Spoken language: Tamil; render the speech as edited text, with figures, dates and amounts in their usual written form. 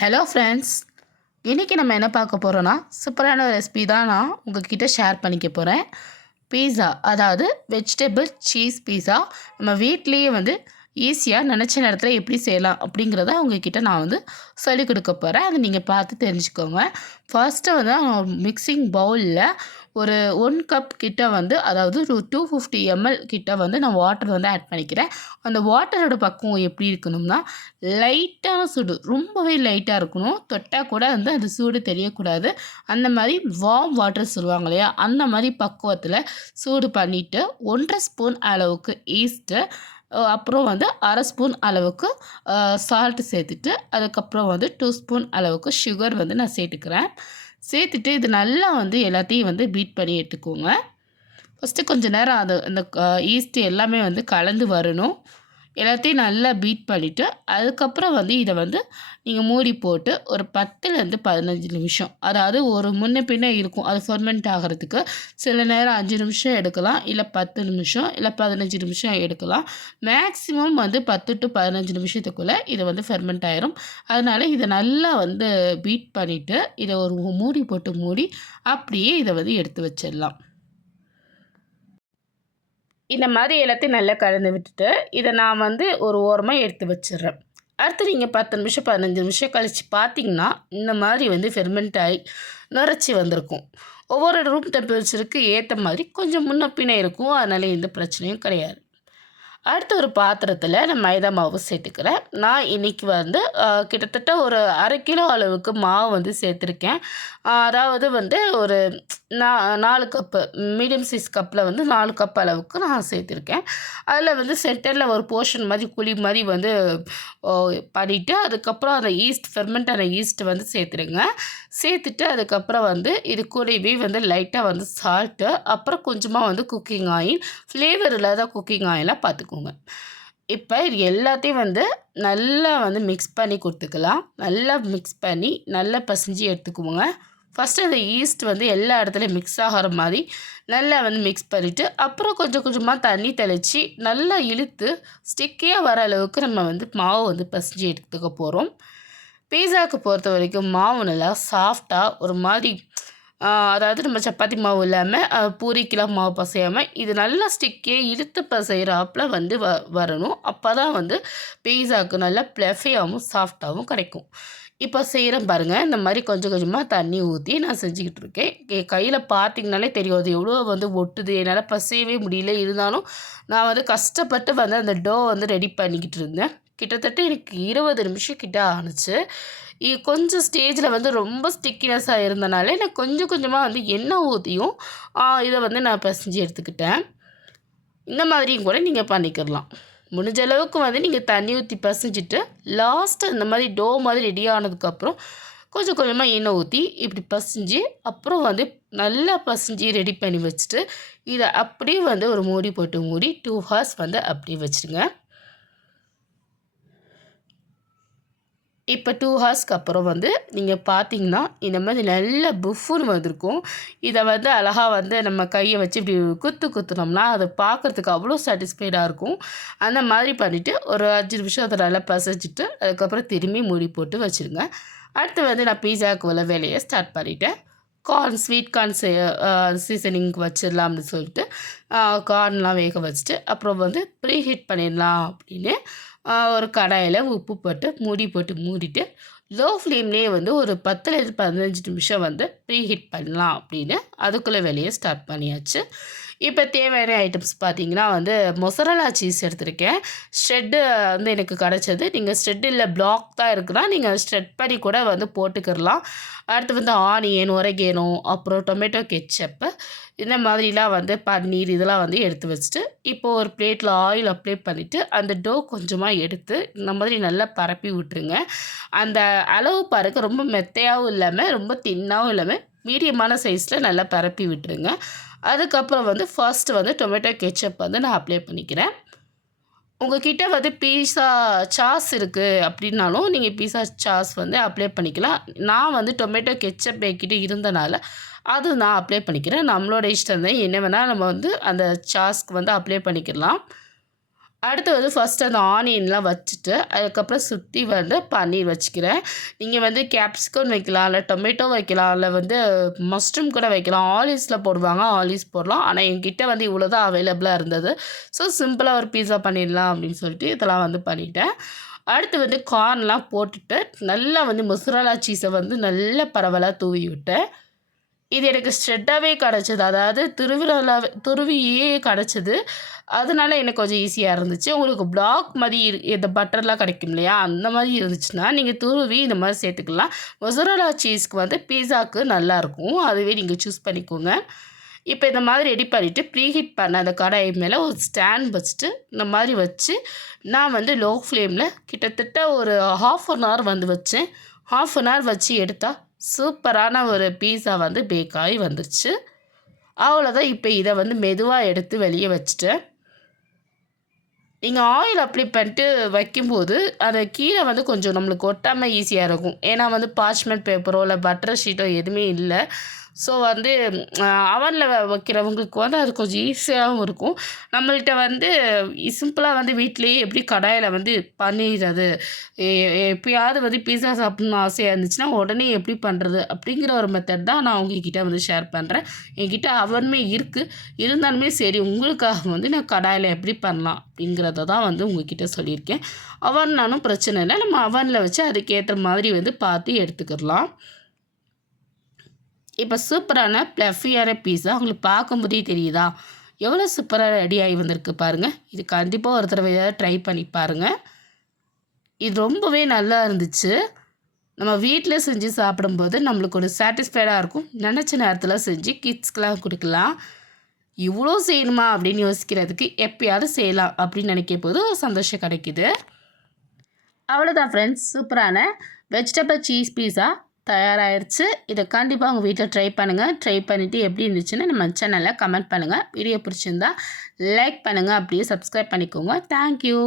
ஹலோ ஃப்ரெண்ட்ஸ், இன்றைக்கி நம்ம என்ன பார்க்க போகிறோன்னா சூப்பரான ஒரு ரெசிபி தான் நான் உங்ககிட்ட ஷேர் பண்ணிக்க போகிறேன். பீஸா, அதாவது வெஜிடபிள் சீஸ் பீஸா நம்ம வீட்லேயே ஈஸியாக நினச்ச நேரத்தில் எப்படி செய்யலாம் அப்படிங்கிறத உங்ககிட்ட நான் சொல்லிக் கொடுக்க போகிறேன். அதை நீங்கள் பார்த்து தெரிஞ்சுக்கோங்க. ஃபர்ஸ்ட்டு மிக்சிங் பவுலில் ஒரு 1 கப் கிட்ட அதாவது ஒரு 250 ml கிட்ட நான் வாட்டர் ஆட் பண்ணிக்கிறேன். அந்த வாட்டரோட பக்குவம் எப்படி இருக்கணும்னா, லைட்டான சூடு, ரொம்பவே லைட்டாக இருக்கணும். தொட்டால் கூட அது சூடு தெரியக்கூடாது. அந்த மாதிரி வார்ம் வாட்டர் சொல்லுவாங்க இல்லையா, அந்த மாதிரி பக்குவத்தில் சூடு பண்ணிவிட்டு 1.5 ஸ்பூன் அளவுக்கு ஈஸ்ட்டு, அப்புறம் 1/2 ஸ்பூன் அளவுக்கு சால்ட்டு சேர்த்துட்டு, அதுக்கப்புறம் 2 ஸ்பூன் அளவுக்கு சுகர் நான் சேர்த்துக்கிறேன். சேர்த்துட்டு இது நல்லா எல்லாத்தையும் பீட் பண்ணி எடுத்துக்கோங்க. ஃபஸ்ட்டு கொஞ்சம் நேரம் அது அந்த ஈஸ்ட்டு எல்லாமே கலந்து வரணும். எல்லாத்தையும் நல்லா பீட் பண்ணிவிட்டு, அதுக்கப்புறம் இதை நீங்கள் மூடி போட்டு ஒரு 10லேருந்து 15 நிமிஷம், அதாவது ஒரு முன்ன பின்ன இருக்கும் அது ஃபெர்மெண்ட் ஆகிறதுக்கு. சில நேரம் 5 நிமிஷம் எடுக்கலாம், இல்லை 10 நிமிஷம், இல்லை 15 நிமிஷம் எடுக்கலாம். மேக்ஸிமம் 10 to 15 நிமிஷத்துக்குள்ளே இது ஃபெர்மெண்ட் ஆயிரும். அதனால் இதை நல்லா பீட் பண்ணிவிட்டு, இதை ஒரு மூடி போட்டு மூடி அப்படியே இதை எடுத்து வச்சிடலாம். இந்த மாதிரி எல்லாத்தையும் நல்லா கலந்து விட்டுட்டு, இதை நான் ஒரு ஓரமாக எடுத்து வச்சிடுறேன். அடுத்து நீங்கள் 10 நிமிஷம் 15 நிமிஷம் கழித்து பார்த்தீங்கன்னா, இந்த மாதிரி ஃபெர்மெண்ட் ஆகி நுரைச்சி வந்திருக்கும். ஒவ்வொரு ரூம் டெம்பரேச்சருக்கு ஏற்ற மாதிரி கொஞ்சம் முன்ன பின்ன இருக்கும். அதனால் எந்த பிரச்சனையும் கிடையாது. அடுத்த ஒரு பாத்திரத்தில் நான் மைதா மாவு சேர்த்துக்கிறேன். நான் இன்றைக்கி கிட்டத்தட்ட ஒரு 1/2 கிலோ அளவுக்கு மாவு சேர்த்துருக்கேன். அதாவது ஒரு 4 கப்பு மீடியம் சைஸ் கப்பில் 4 கப் அளவுக்கு நான் சேர்த்துருக்கேன். அதில் சென்டரில் ஒரு போர்ஷன் மாதிரி குழி மாதிரி பண்ணிவிட்டு, அதுக்கப்புறம் அந்த ஈஸ்ட் ஃபெர்மெண்ட் ஆன ஈஸ்ட் சேர்த்துருங்க. சேர்த்துட்டு அதுக்கப்புறம் இது கூடவே லைட்டாக சால்ட்டு, அப்புறம் கொஞ்சமாக குக்கிங் ஆயில், ஃப்ளேவர் இல்லாத குக்கிங் ஆயிலாக பார்த்துக்கோங்க. இப்போ இது எல்லாத்தையும் நல்லா மிக்ஸ் பண்ணி கொடுத்துக்கலாம். நல்லா மிக்ஸ் பண்ணி நல்லா பசைஞ்சு எடுத்துக்குவோங்க. ஃபஸ்ட்டு அந்த ஈஸ்ட் எல்லா இடத்துலையும் மிக்ஸ் ஆகிற மாதிரி நல்லா மிக்ஸ் பண்ணிவிட்டு, அப்புறம் கொஞ்சம் கொஞ்சமாக தண்ணி தெளித்து நல்லா இழுத்து ஸ்டிக்கியாக வர அளவுக்கு நம்ம மாவு பசைஞ்சு எடுத்துக்க போகிறோம். பீஸாவுக்கு பொறுத்த வரைக்கும் மாவு நல்லா சாஃப்டாக ஒரு மாதிரி, அதாவது நம்ம சப்பாத்தி மாவு இல்லாமல் பூரிக்கெலாம் மாவு பசையாமல் இது நல்லா ஸ்டிக்கியாக இழுத்து பசைகிறாப்பில் வரணும். அப்போ தான் பீஸாவுக்கு நல்லா ப்ளஃபியாகவும் சாஃப்டாகவும் கிடைக்கும். இப்போ செய்கிறேன் பாருங்கள். இந்த மாதிரி கொஞ்சம் கொஞ்சமாக தண்ணி ஊற்றி நான் செஞ்சுக்கிட்டு இருக்கேன். கையில் பார்த்திங்கனாலே தெரியும் அது எவ்வளோ ஒட்டுது. என்னால் பசையவே முடியல. இருந்தாலும் நான் கஷ்டப்பட்டு அந்த டோ ரெடி பண்ணிக்கிட்டு இருந்தேன். கிட்டத்தட்ட எனக்கு 20 நிமிஷம் கிட்ட ஆணுச்சு. கொஞ்சம் ஸ்டேஜில் ரொம்ப ஸ்டிக்கினஸாக இருந்தனால நான் கொஞ்சம் கொஞ்சமாக எண்ணெய் ஊற்றியும் இதை நான் பசைஞ்சு எடுத்துக்கிட்டேன். இந்த மாதிரியும் கூட நீங்கள் பண்ணிக்கிடலாம். முடிஞ்ச அளவுக்கு நீங்கள் தண்ணி ஊற்றி பசைஞ்சிட்டு, லாஸ்ட்டு இந்த மாதிரி டோ மாதிரி ரெடி ஆனதுக்கப்புறம் கொஞ்சம் கொஞ்சமாக எண்ணெய் ஊற்றி இப்படி பசைஞ்சு, அப்புறம் நல்லா பசைஞ்சு ரெடி பண்ணி வச்சுட்டு, இதை அப்படியே ஒரு மூடி போட்டு மூடி 2 hours அப்படியே வச்சுருங்க. இப்போ 2 ஹார்ஸ்க்கு அப்புறம் நீங்கள் பார்த்தீங்கன்னா, இந்த மாதிரி நல்ல புஃப்னு வந்திருக்கும். இதை அழகாக நம்ம கையை வச்சு இப்படி குத்துனோம்னா அது பார்க்குறதுக்கு அவ்வளோ சாட்டிஸ்ஃபைடாக இருக்கும். அந்த மாதிரி பண்ணிவிட்டு ஒரு 5 நிமிஷம் அதை நல்லா பசைஞ்சிட்டு, அதுக்கப்புறம் திரும்பி மூடி போட்டு வச்சுருங்க. அடுத்து நான் பீஸாவுக்கு உள்ள வேலையை ஸ்டார்ட் பண்ணிவிட்டேன். ஸ்வீட் கார்ன் சீசனிங்க்கு வச்சிடலாம்னு சொல்லிட்டு கார்ன்லாம் வேக வச்சுட்டு, அப்புறம் ப்ரீ ஹீட் பண்ணிடலாம் அப்படின்னு ஒரு கடாயில் உப்பு போட்டு மூடி போட்டு மூடிட்டு, லோ ஃப்ளேம்லேயே ஒரு 10லேருந்து 15 நிமிஷம் ப்ரீ ஹீட் பண்ணலாம் அப்படின்னு அதுக்குள்ளே வேலையை ஸ்டார்ட் பண்ணியாச்சு. இப்போ தேவையான ஐட்டம்ஸ் பார்த்தீங்கன்னா மொசரலா சீஸ் எடுத்திருக்கேன். ஷ்ரெட்டு எனக்கு கிடச்சது. நீங்கள் ஷ்ரெட் இல்லை பிளாக் தான் இருக்குன்னா நீங்கள் ஷ்ரெட் பண்ணி கூட போட்டுக்கிடலாம். அடுத்து ஆனியன், ஒரேகேனோ, அப்புறம் டொமேட்டோ கெச்சப்பு, இந்த மாதிரிலாம் பன்னீர் இதெல்லாம் எடுத்து வச்சுட்டு, இப்போது ஒரு பிளேட்டில் ஆயில் அப்ளை பண்ணிவிட்டு அந்த டோ கொஞ்சமாக எடுத்து இந்த மாதிரி நல்லா பரப்பி விட்டுருங்க. அந்த அளவு பாருங்க, ரொம்ப மெத்தையாகவும் இல்லாமல் ரொம்ப தின்னாகவும் இல்லாமல் மீடியமான சைஸில் நல்லா பரப்பி விட்டுருங்க. அதுக்கப்புறம் ஃபர்ஸ்ட்டு டொமேட்டோ கெச்சப் நான் அப்ளை பண்ணிக்கிறேன். உங்கள் கிட்ட பீஸா சாஸ் இருக்குது அப்படின்னாலும் நீங்கள் பீஸா சாஸ் அப்ளை பண்ணிக்கலாம். நான் டொமேட்டோ கெச்சப் என்கிட்ட இருந்தனால அது நான் அப்ளை பண்ணிக்கிறேன். நம்மளோட இஷ்டம் தான். என்ன வேணால் நம்ம அந்த சாஸ்க்கு அப்ளை பண்ணிக்கலாம். அடுத்து வந்து ஃபஸ்ட்டு அந்த ஆனியன்லாம் வச்சுட்டு, அதுக்கப்புறம் சுற்றி வந்து பன்னீர் வச்சுக்கிறேன். நீங்கள் வந்து கேப்சிகம் வைக்கலாம், இல்லை டொமேட்டோ வைக்கலாம், இல்லை வந்து மஷ்ரூம் கூட வைக்கலாம். ஆலிவ்ஸில் போடுவாங்க, ஆலிவ்ஸ் போடலாம். ஆனால் என்கிட்ட வந்து இவ்வளோ தான் அவைலபிளாக இருந்தது. ஸோ சிம்பிளாக ஒரு பீஸா பண்ணிடலாம் அப்படின்னு சொல்லிட்டு இதெல்லாம் வந்து பண்ணிட்டேன். அடுத்து வந்து கார்ன்லாம் போட்டுட்டு, நல்லா வந்து மொசரல்லா சீஸை வந்து நல்ல பரவலாக தூவி விட்டேன். இது எனக்கு ஸ்ட்ரெட்டாகவே கிடச்சிது. அதாவது துருவியே கிடச்சிது. அதனால எனக்கு கொஞ்சம் ஈஸியாக இருந்துச்சு. உங்களுக்கு பிளாக் மாரி இந்த பட்டர்லாம் கிடைக்கும் இல்லையா? அந்த மாதிரி இருந்துச்சுன்னா, நீங்கள் துருவி இந்த மாதிரி சேர்த்துக்கலாம். மொசரல்லா சீஸ்க்கு வந்து பீஸாவுக்கு நல்லாயிருக்கும். அதுவே நீங்கள் சூஸ் பண்ணிக்கோங்க. இப்போ இந்த மாதிரி ரெடி பண்ணிவிட்டு ப்ரீஹீட் பண்ண அந்த கடாய் மேலே ஒரு ஸ்டாண்ட் வச்சுட்டு, இந்த மாதிரி வச்சு நான் வந்து லோ ஃப்ளேமில் கிட்டத்தட்ட ஒரு 1/2 ஹவர் வந்து வச்சேன். 1/2 ஹவர் வச்சு எடுத்தால் சூப்பரான ஒரு பீஸா வந்து பேக் ஆகி வந்துருச்சு. அவ்வளோதான். இப்போ இதை வந்து மெதுவாக எடுத்து வெளியே வச்சுட்டேன். நீங்கள் ஆயில் அப்ளை பண்ணிட்டு வைக்கும்போது அது கீழே வந்து கொஞ்சம் நம்மளுக்கு ஒட்டாமல் ஈஸியாக இருக்கும். ஏன்னா வந்து பார்ச்மெண்ட் பேப்பரோ இல்லை பட்டர் ஷீட்டோ எதுவுமே இல்லை. ஸோ வந்து அவனில் வைக்கிறவங்களுக்கு வந்து அது கொஞ்சம் ஈஸியாகவும் இருக்கும். நம்மள்கிட்ட வந்து சிம்பிளாக வந்து வீட்டிலேயே எப்படி கடாயில் வந்து பண்ணிடுறது, எப்பயாவது வந்து பீஸா சாப்பிட்ணுன்னு ஆசையாக இருந்துச்சுன்னா உடனே எப்படி பண்ணுறது அப்படிங்கிற ஒரு மெத்தட் தான் நான் உங்ககிட்ட வந்து ஷேர் பண்ணுறேன். என்கிட்ட அவனுமே இருக்குது. இருந்தாலுமே சரி உங்களுக்காக வந்து நான் கடாயில் எப்படி பண்ணலாம் அப்படிங்கிறத தான் வந்து உங்ககிட்ட சொல்லியிருக்கேன். அவன்னாலும் பிரச்சனை இல்லை. நம்ம அவனில் வச்சு அதுக்கேற்ற மாதிரி வந்து பார்த்து எடுத்துக்கிடலாம். இப்போ சூப்பரான ப்ளஃபியான பீஸா உங்களுக்கு பார்க்கும்போதே தெரியுதா? எவ்வளோ சூப்பராக ரெடி ஆகி வந்திருக்கு பாருங்கள். இது கண்டிப்பாக ஒரு தடவையாவது ட்ரை பண்ணி பாருங்கள். இது ரொம்பவே நல்லா இருந்துச்சு. நம்ம வீட்டில் செஞ்சு சாப்பிடும்போது நம்மளுக்கு ஒரு சாட்டிஸ்ஃபைடாக இருக்கும். நினச்ச நேரத்தில் செஞ்சு கிட்ஸ்க்கெலாம் கொடுக்கலாம். இவ்வளோ செய்யணுமா அப்படின்னு யோசிக்கிறதுக்கு எப்பயாவது செய்யலாம் அப்படின்னு நினைக்கும் போது ஒரு சந்தோஷம் கிடைக்குது. அவ்வளோதான் ஃப்ரெண்ட்ஸ், சூப்பரான வெஜிடபிள் சீஸ் பீஸா தயாராகிடுச்சு. இதை கண்டிப்பாக உங்கள் வீட்டில் ட்ரை பண்ணுங்கள். ட்ரை பண்ணிவிட்டு எப்படி இருந்துச்சுன்னு நம்ம சேனலில் கமெண்ட் பண்ணுங்கள். வீடியோ பிடிச்சிருந்தா லைக் பண்ணுங்கள். அப்படியே சப்ஸ்கிரைப் பண்ணிக்கோங்க. தேங்க்யூ.